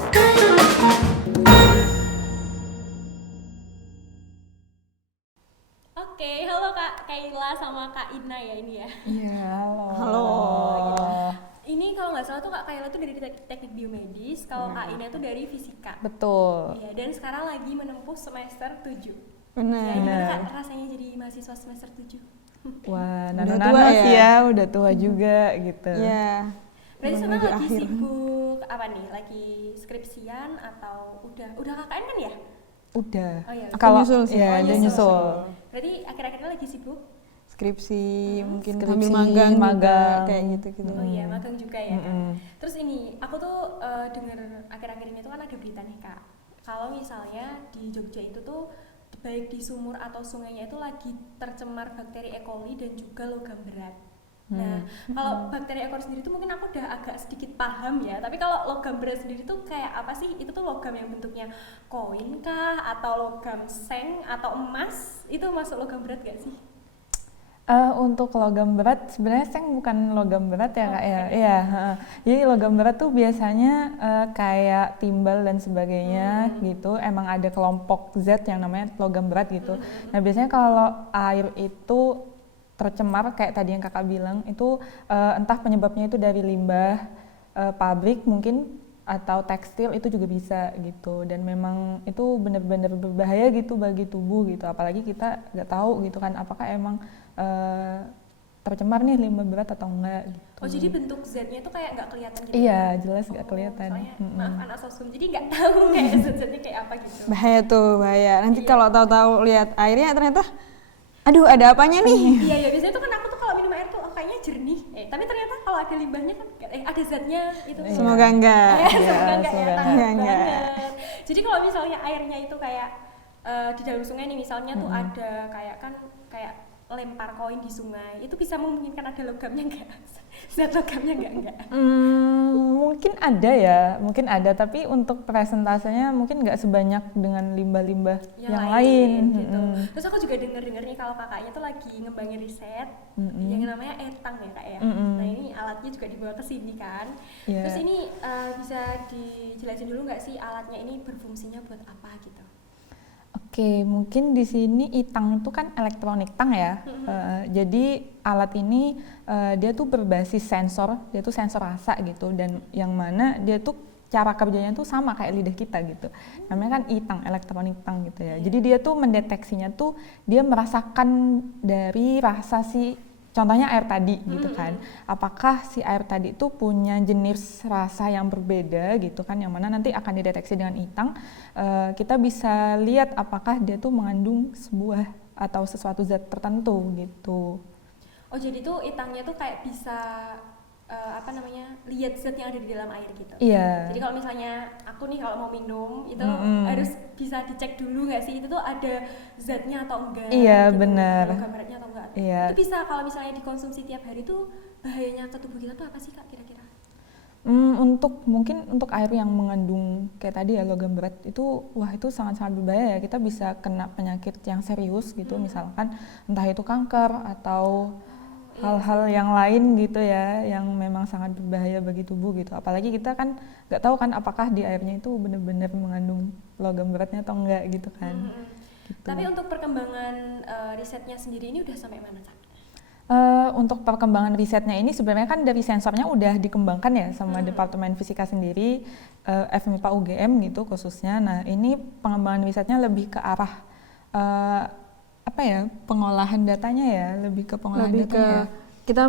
Oke, halo Kak Kaila sama Kak Ina ya ini ya. Iya, halo. Halo. Ini kalau nggak salah tuh Kak Kaila tuh dari teknik biomedis, kalau Kak Ina tuh dari fisika. Betul. Iya, dan sekarang lagi menempuh semester 7. Benar. Ya, gimana Kak rasanya jadi mahasiswa semester 7? Wah, Udah nano-nano tua sih ya? ya, udah tua juga gitu. Iya. Berarti Menuju sekarang lagi akhir. sibuk apa nih? Lagi skripsian atau udah KKN kan ya? Udah. Oh iya, Kalau nyusul sih. ya, Oh, dia nyusul. nyusul. Berarti akhir-akhirnya lagi sibuk? Skripsi, mungkin Skripsi, sambil magang juga, magang. kayak gitu-gitu. Oh iya, magang juga ya Kak. Mm-mm. Terus ini, aku tuh denger akhir-akhir ini tuh kan ada berita nih Kak. Kalau misalnya di Jogja itu tuh baik di sumur atau sungainya itu lagi tercemar bakteri E. coli dan juga logam berat. Nah, kalau bakteri E. coli sendiri tuh mungkin aku udah agak sedikit paham ya. Tapi kalau logam berat sendiri tuh kayak apa sih? Itu tuh logam yang bentuknya koin kah? Atau logam seng? Atau emas? Itu masuk logam berat gak sih? Untuk logam berat, sebenarnya seng bukan logam berat ya Kak ya. Oke. Iya, heeh. Jadi logam berat tuh biasanya kayak timbal dan sebagainya gitu. Emang ada kelompok zat yang namanya logam berat gitu. Nah biasanya kalau air itu tercemar kayak tadi yang Kakak bilang itu entah penyebabnya itu dari limbah pabrik mungkin atau tekstil itu juga bisa gitu, dan memang itu benar-benar berbahaya gitu bagi tubuh gitu, apalagi kita nggak tahu gitu kan apakah emang tercemar nih limbah berat atau enggak gitu. Oh jadi bentuk zatnya tuh kayak nggak kelihatan gitu? Iya jelas nggak kelihatan. Soalnya maaf anak sosum, jadi nggak tahu kayak zat-zatnya kayak apa gitu. Bahaya tuh, bahaya. Nanti Iya. kalau tahu-tahu lihat airnya ternyata, aduh ada apanya nih? Iya ya, biasanya tuh kan aku tuh kalau minum air tuh kayaknya jernih, tapi ternyata kalau ada limbahnya kan ada zatnya itu. Iya. Semoga enggak. Semoga enggak ya, semoga takut enggak. banget. Jadi kalau misalnya airnya itu kayak di dalam sungai nih misalnya tuh ada kayak lempar koin di sungai, itu bisa memungkinkan ada logamnya enggak? Zat logamnya enggak? Mungkin ada, tapi untuk presentasenya mungkin nggak sebanyak dengan limbah-limbah yang lain. gitu. Terus aku juga denger nih kalau kakaknya tuh lagi ngembangin riset yang namanya etang ya Kak ya. Nah ini alatnya juga dibawa ke sini kan. Iya. Terus ini bisa dijelasin dulu nggak sih alatnya ini berfungsinya buat apa gitu? Oke, mungkin di sini itang itu kan elektronik tang ya. Jadi alat ini dia tuh berbasis sensor, dia tuh sensor rasa gitu, dan yang mana dia tuh cara kerjanya tuh sama kayak lidah kita gitu. Namanya kan itang, elektronik tang gitu ya. Jadi dia tuh mendeteksinya tuh dia merasakan dari rasa si contohnya air tadi gitu kan, apakah si air tadi itu punya jenis rasa yang berbeda gitu kan, yang mana nanti akan dideteksi dengan itang. Kita bisa lihat apakah dia tuh mengandung sebuah atau sesuatu zat tertentu gitu. Oh jadi tuh itangnya tuh kayak bisa lihat zat yang ada di dalam air gitu. Iya. Jadi kalau misalnya aku nih kalau mau minum itu harus bisa dicek dulu nggak sih itu tuh ada zatnya atau enggak? Iya, gitu, benar. logam beratnya atau enggak? Iya. Itu bisa kalau misalnya dikonsumsi tiap hari tuh bahayanya ke tubuh kita tuh apa sih Kak kira-kira? Mungkin untuk air yang mengandung kayak tadi ya logam berat itu, wah itu sangat-sangat berbahaya ya. Kita bisa kena penyakit yang serius gitu, misalkan entah itu kanker atau hal-hal yang lain gitu ya, yang memang sangat berbahaya bagi tubuh gitu. Apalagi kita kan nggak tahu kan apakah di airnya itu benar-benar mengandung logam beratnya atau enggak gitu kan. Gitu. Tapi untuk perkembangan risetnya sendiri ini udah sampai mana Kak? Untuk perkembangan risetnya ini sebenarnya kan dari sensornya udah dikembangkan ya sama Departemen Fisika sendiri, FMIPA UGM gitu khususnya. Nah ini pengembangan risetnya lebih ke arah pengolahan datanya ya, lebih ke pengolahan Lebih datanya. ke kita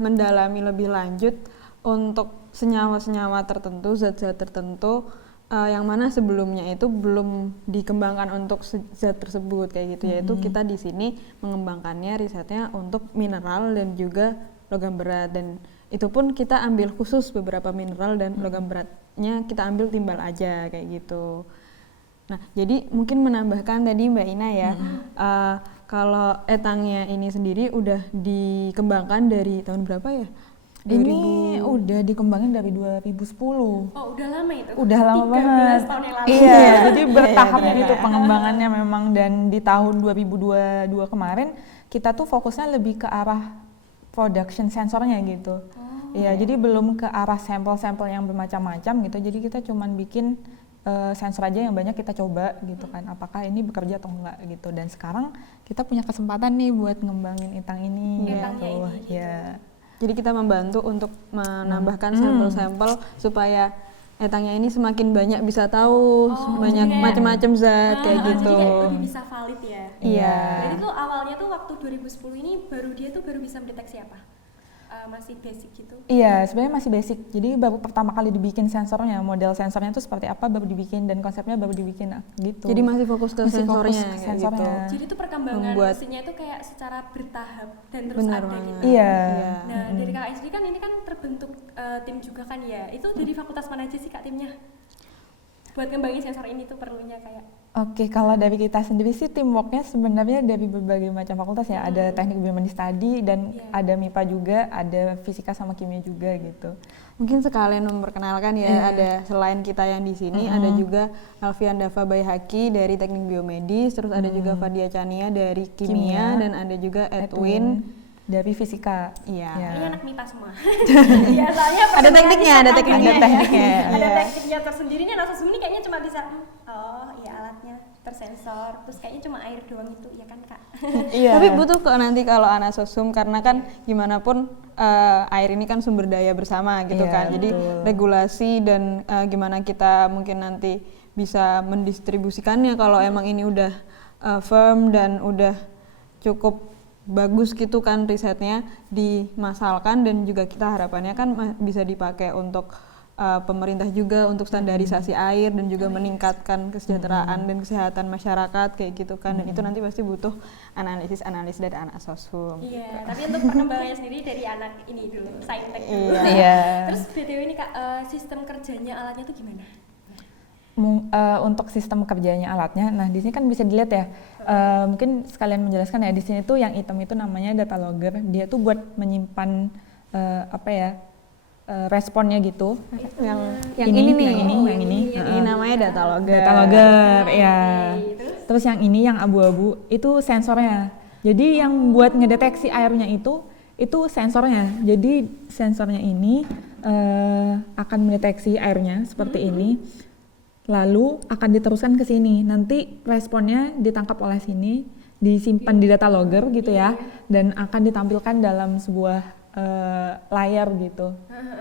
mendalami lebih lanjut untuk senyawa-senyawa tertentu, zat-zat tertentu yang mana sebelumnya itu belum dikembangkan untuk zat tersebut kayak gitu, yaitu kita di sini mengembangkannya risetnya untuk mineral dan juga logam berat, dan itu pun kita ambil khusus beberapa mineral dan logam beratnya kita ambil timbal aja kayak gitu. Nah, jadi mungkin menambahkan tadi Mbak Ina ya, kalau etangnya ini sendiri udah dikembangkan dari tahun berapa ya? Ini udah dikembangin dari 2010. Oh udah lama itu? Udah lama banget. 13 tahun yang lalu. Iya, jadi bertahap Iya, gitu pengembangannya memang, dan di tahun 2022 kemarin kita tuh fokusnya lebih ke arah production sensornya gitu. Iya, jadi belum ke arah sampel-sampel yang bermacam-macam gitu. Jadi kita cuman bikin sensor aja yang banyak kita coba gitu kan. Apakah ini bekerja atau enggak gitu. Dan sekarang kita punya kesempatan nih buat ngembangin Itang ini Itangnya gitu. ini, gitu. Ya. Jadi kita membantu untuk menambahkan sampel-sampel supaya Etangnya ini semakin banyak bisa tahu banyak jadi kayak- macam-macam zat kayak Jadi gitu. kayak lebih bisa valid ya. Iya. Jadi tuh awalnya tuh waktu 2010 ini dia baru bisa mendeteksi apa? Masih basic gitu. Iya, sebenarnya masih basic. Jadi baru pertama kali dibikin sensornya, model sensornya itu seperti apa baru dibikin dan konsepnya baru dibikin gitu. Jadi masih fokus ke Masih fokus sensornya ke kayak sensornya. gitu. Jadi itu perkembangan Membuat- mesinnya itu kayak secara bertahap dan terus Benar ada banget. gitu. Iya. Nah, dari KSD kan ini kan terbentuk tim juga kan ya. Itu dari fakultas mana aja sih Kak timnya? Buat ngembangin sensor ini tuh perlunya kayak Oke, kalau dari kita sendiri sih teamworknya sebenarnya dari berbagai macam fakultas ya. Ada teknik biomedis tadi dan ada MIPA juga, ada fisika sama kimia juga gitu. Mungkin sekalian memperkenalkan ya, ada selain kita yang di sini ada juga Alfian Dava Bayhaki dari Teknik Biomedis, terus ada juga Fadia Chania dari kimia, dan ada juga Edwin. Dari fisika. Iya. Ya. ini anak MIPA semua. Iya, soalnya Ada tekniknya, ada tekniknya. Ada tekniknya. Ada Iya. tekniknya tersendiri nih anak sosum ini kayaknya cuma bisa oh iya alatnya tersensor terus kayaknya cuma air doang itu ya kan Kak. Iya. Tapi butuh kok nanti kalau anak sosum karena kan gimana pun air ini kan sumber daya bersama gitu Iya, kan. Jadi betul. regulasi dan gimana kita mungkin nanti bisa mendistribusikannya kalau emang ini udah firm dan udah cukup bagus gitu kan risetnya dimasalkan, dan juga kita harapannya kan bisa dipakai untuk pemerintah juga untuk standarisasi air dan juga meningkatkan kesejahteraan dan kesehatan masyarakat kayak gitu kan, dan itu nanti pasti butuh analisis dari anak sosum. Iya, tapi untuk perkembangannya sendiri dari anak ini dulu, saintek dulu. Iya. Terus BTW ini Kak, sistem kerjanya alatnya tuh gimana? Untuk sistem kerjanya alatnya, nah di sini kan bisa dilihat ya, mungkin sekalian menjelaskan ya, di sini tuh yang hitam itu namanya data logger. Dia tuh buat menyimpan responnya gitu. Yang Ini, ini nih, yang ini. ini namanya data logger. Data logger, ya. Terus? Terus yang ini yang abu-abu itu sensornya. Jadi yang buat ngedeteksi airnya itu sensornya. Jadi sensornya ini akan mendeteksi airnya seperti ini. Lalu akan diteruskan ke sini. Nanti responnya ditangkap oleh sini, disimpan di data logger gitu ya, dan akan ditampilkan dalam sebuah layar gitu.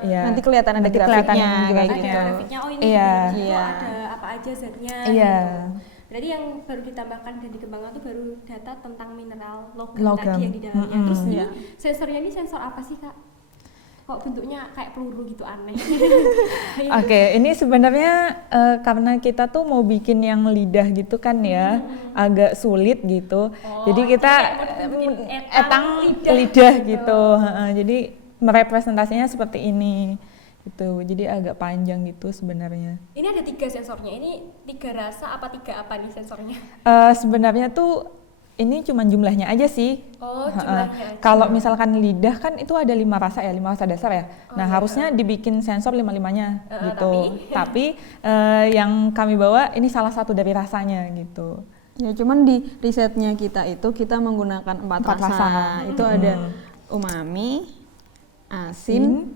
Ya. Nanti kelihatan ada Nanti kelihatan grafiknya kayak grafiknya. Ada gitu. grafiknya, oh ini Iya. di situ Iya. ada apa aja zatnya Iya. gitu. Berarti yang baru ditambahkan dan dikembangkan tuh baru data tentang mineral logam Logam. tadi yang di dalamnya. Mm-mm. Terus ini Iya. sensornya ini sensor apa sih Kak? Kok bentuknya kayak peluru gitu aneh. Oke, ini sebenarnya karena kita tuh mau bikin yang lidah gitu kan ya, agak sulit gitu. Jadi kita kayak mau bikin etang lidah gitu. Jadi merepresentasinya seperti ini gitu. Jadi agak panjang gitu sebenarnya. Ini ada 3 sensornya. Ini 3 rasa apa 3 apa nih sensornya? Sebenarnya tuh ini cuma jumlahnya aja sih. Oh, jumlahnya aja. Kalau misalkan lidah kan itu ada 5 rasa ya, 5 rasa dasar ya. Nah harusnya dibikin sensor 5-5-nya gitu. Tapi yang kami bawa ini salah satu dari rasanya gitu. Ya cuman di risetnya kita itu kita menggunakan 4 4 rasa. rasa. Itu ada umami, asin,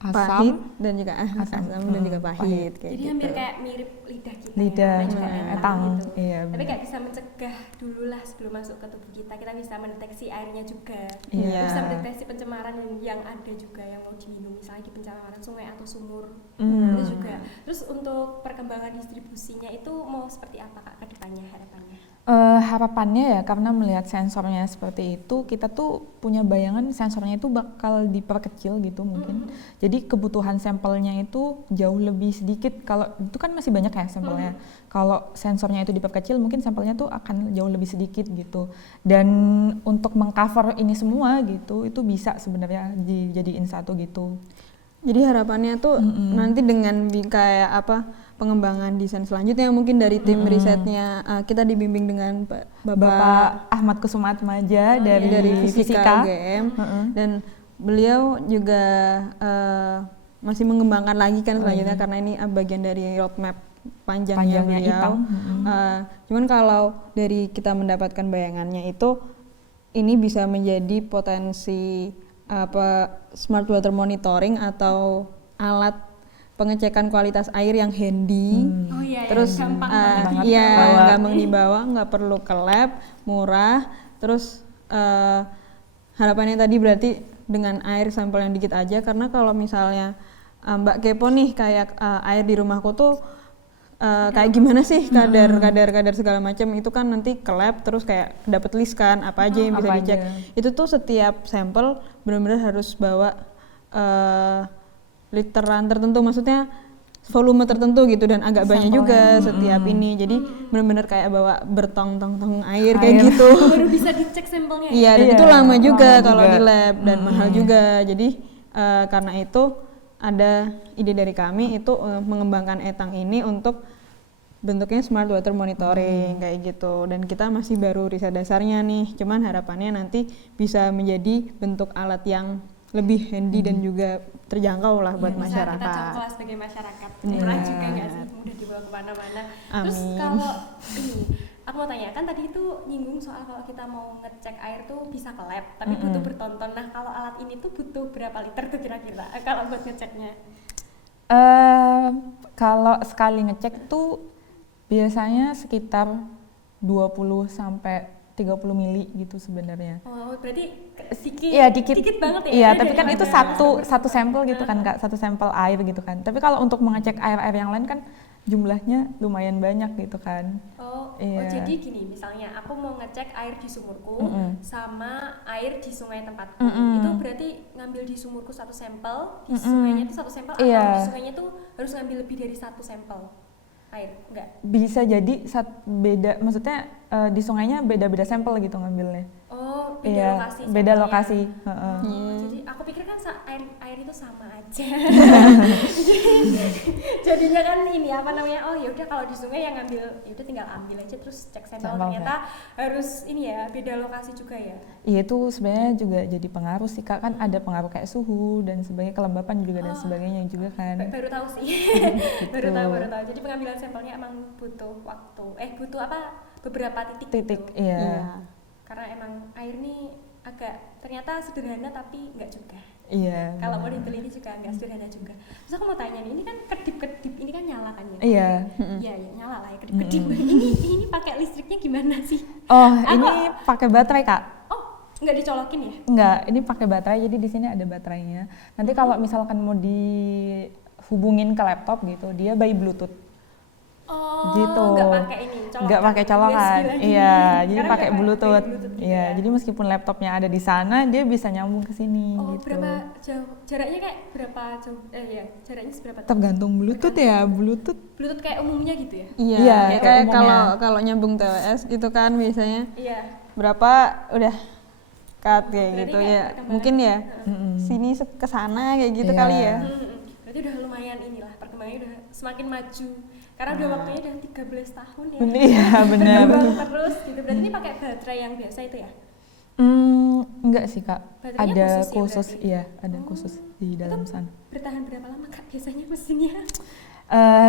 pahit, dan juga asam dan juga pahit kayak Jadi gitu. hampir kayak mirip lidah kita Lidah, ya, namanya juga etang, gitu. iya, Tapi benar. kayak bisa mencegah dulu lah sebelum masuk ke tubuh kita. Kita bisa mendeteksi airnya juga. Iya. Bisa mendeteksi pencemaran yang ada juga yang mau diminum, misalnya di pencemaran sungai atau sumur. Hmm. Itu juga. Terus untuk perkembangan distribusinya itu mau seperti apa Kak ke depannya harapannya? Harapannya ya, karena melihat sensornya seperti itu, kita tuh punya bayangan sensornya itu bakal diperkecil gitu mungkin. Jadi kebutuhan sampelnya itu jauh lebih sedikit. Kalau itu kan masih banyak ya sampelnya. Kalau sensornya itu diperkecil, mungkin sampelnya tuh akan jauh lebih sedikit gitu. Dan untuk mengcover ini semua gitu, itu bisa sebenarnya dijadiin satu gitu. Jadi harapannya tuh nanti dengan kayak apa pengembangan desain selanjutnya mungkin dari tim risetnya kita dibimbing dengan Bapak Ahmad Kusumatmaja dari Fisika. UGM, dan beliau juga masih mengembangkan lagi kan selanjutnya karena ini bagian dari roadmap panjangnya beliau. Itang. Cuman kalau dari kita mendapatkan bayangannya itu ini bisa menjadi potensi smart water monitoring atau alat pengecekan kualitas air yang handy. Oh iya, Terus gampang banget iya dibawa. gampang dibawa, nggak perlu ke lab, murah. Terus harapannya tadi berarti dengan air sampel yang dikit aja, karena kalau misalnya Mbak kepo nih kayak air di rumahku tuh kayak gimana sih kadar segala macam, itu kan nanti ke lab terus kayak dapat list kan apa aja yang bisa Apa dicek. aja. Itu tuh setiap sampel benar-benar harus bawa literan tertentu, maksudnya volume tertentu gitu, dan agak banyak juga setiap ini. Jadi benar-benar kayak bawa bertong-tong air kayak gitu. baru bisa dicek sampelnya. Iya, dan Iya, itu lama juga lama kalau juga. di lab dan mahal juga. Jadi karena itu ada ide dari kami itu mengembangkan Etang ini untuk bentuknya smart water monitoring kayak gitu. Dan kita masih baru riset dasarnya nih. Cuman harapannya nanti bisa menjadi bentuk alat yang lebih handy dan juga terjangkau lah buat Bisa kita masyarakat. jangkau lah sebagai masyarakat. Murah juga nggak sih, mudah dibawa kemana-mana. Terus Amin. kalau ini, aku mau tanya, kan tadi itu nyinggung soal kalau kita mau ngecek air tuh bisa ke lab, tapi butuh bertonton. Nah kalau alat ini tuh butuh berapa liter tuh kira-kira kalau buat ngeceknya? Kalau sekali ngecek tuh biasanya sekitar 20 sampai 30 mili gitu sebenarnya. Oh berarti sedikit, Iya dikit banget ya? Iya, tapi kan itu daripada- satu sampel gitu kan Kak, satu sampel air gitu kan. Tapi kalau untuk mengecek air-air yang lain kan jumlahnya lumayan banyak gitu kan. Oh, Iya. jadi gini, misalnya aku mau ngecek air di sumurku sama air di sungai tempatku. Itu berarti ngambil di sumurku satu sampel, di sungainya itu satu sampel, atau Iya. di sungainya tuh harus ngambil lebih dari satu sampel air? Enggak. Bisa jadi beda, maksudnya di sungainya beda-beda sampel gitu ngambilnya. Oh, beda Iya, lokasi. beda sampelnya. lokasi. Heeh. Oh, jadi aku pikir kan air itu sama aja. Jadinya kan ini apa namanya? Oh ya udah kalau di sungai yang ngambil, ya udah tinggal ambil aja terus cek sampel. Sampel, Ternyata harus ini ya, beda lokasi juga ya. Iya itu sebenarnya juga jadi pengaruh sih Kak, kan ada pengaruh kayak suhu dan sebagainya, kelembapan juga dan sebagainya juga kan. Baru tahu sih. baru tahu. Jadi pengambilan sampelnya emang butuh waktu. Butuh apa? Beberapa titik. Gitu. Iya. Karena emang air nih agak ternyata sederhana tapi enggak juga. Iya. Kalau mau diteliti juga nggak sederhana juga. Terus aku mau tanya nih, ini kan kedip-kedip ini kan nyala kan ya? Iya. Iya, nyala lah ya kedip-kedip. ini pakai listriknya gimana sih? Oh, ini pakai baterai Kak. Oh, nggak dicolokin ya? Enggak, ini pakai baterai, jadi di sini ada baterainya. Nanti kalau misalkan mau dihubungin ke laptop gitu, dia by Bluetooth. Oh, Gitu. nggak pakai ini, colokan. Nggak pakai colokan. USB lagi. Iya, jadi Karena pakai nggak Bluetooth. Bluetooth Iya, juga. jadi meskipun laptopnya ada di sana, dia bisa nyambung ke sini Oh, gitu. berapa jauh? Jaraknya kayak berapa jauh? Ya, jaraknya seberapa? Tergantung Bluetooth ya, Bluetooth. Bluetooth kayak umumnya gitu ya? Iya, Iya, kayak kayak umumnya. kalau nyambung TWS gitu kan biasanya Iya. berapa udah cut kayak Berarti gitu kayak ya. perkembangan. Mungkin ya sini ke sana kayak gitu Iya. kali ya. Berarti udah lumayan inilah, perkembangannya udah semakin maju. Karena udah waktunya udah 13 tahun ya. Iya, benar. Berkembang terus gitu. Berarti ini pakai baterai yang biasa itu ya? Enggak sih Kak. Baterainya Ada khusus ya khusus, berarti? iya, ada khusus di dalam sana. Bertahan berapa lama Kak biasanya mesinnya?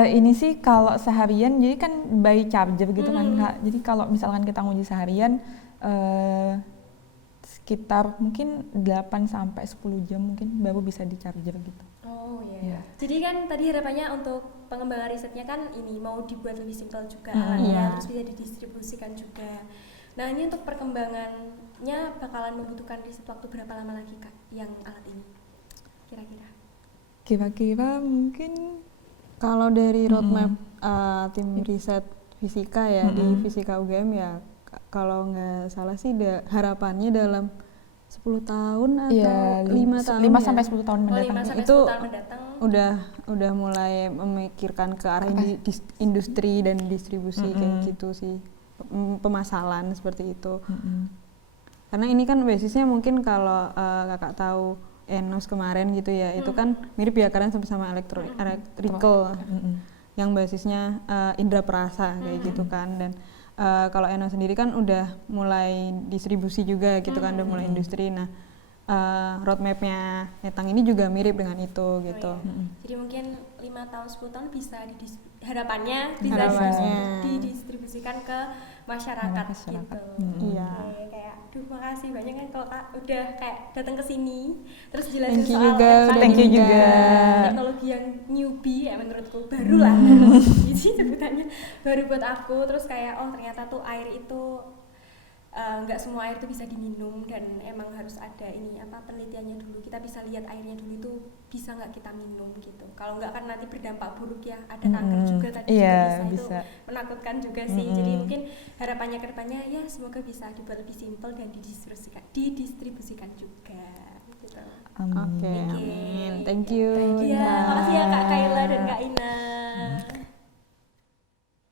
Ini sih kalau seharian jadi kan by charger gitu kan Kak. Jadi kalau misalkan kita nguji seharian sekitar mungkin 8 sampai 10 jam mungkin baru bisa di charger gitu. Oh iya. Iya. Jadi kan tadi harapannya untuk pengembangan risetnya kan ini mau dibuat lebih simpel juga Mm, alatnya, iya. terus bisa didistribusikan juga. Nah ini untuk perkembangannya bakalan membutuhkan riset waktu berapa lama lagi Kak yang alat ini? Kira-kira? Kira-kira mungkin Kalau dari roadmap tim riset fisika ya di Fisika UGM ya kalau nggak salah sih harapannya dalam 10 tahun atau ya 5 tahun 5 ya. sampai 10 tahun Oh 5 mendatang. sampai Itu 10 tahun mendatang. udah mulai memikirkan ke arah industri dan distribusi kayak gitu sih, pemasalan seperti itu. Karena ini kan basisnya mungkin kalau kakak tahu Enos kemarin gitu ya, itu kan mirip ya karena sama-sama electrical yang basisnya indra perasa kayak gitu kan. Dan kalau Enos sendiri kan udah mulai distribusi juga gitu kan, udah mulai industri. Nah roadmapnya Etang ini juga mirip dengan itu gitu. Oh, iya. Jadi mungkin 5 5 tahun 10 tahun bisa harapannya bisa Harapannya. didistribusikan ke masyarakat, Masyarakat. gitu. Iya. Oke, kayak duh makasih banyak kan kalau Kak udah kayak datang ke sini terus jelasin Thank you soal juga, udah Thank you juga. teknologi yang newbie ya menurutku baru lah jadi sebutannya baru buat aku, terus kayak oh ternyata tuh air itu nggak semua air itu bisa diminum dan emang harus ada ini apa penelitiannya dulu, kita bisa lihat airnya dulu itu bisa nggak kita minum gitu, kalau nggak kan nanti berdampak buruk ya, ada kanker juga tadi Iya, juga bisa, itu bisa. menakutkan juga sih. Jadi mungkin harapannya ke depannya ya semoga bisa dibuat lebih simpel dan didistribusikan juga gitu. Oke, Amin. amin. Thank you. Iya, makasih ya Kak Kayla dan Kak Ina.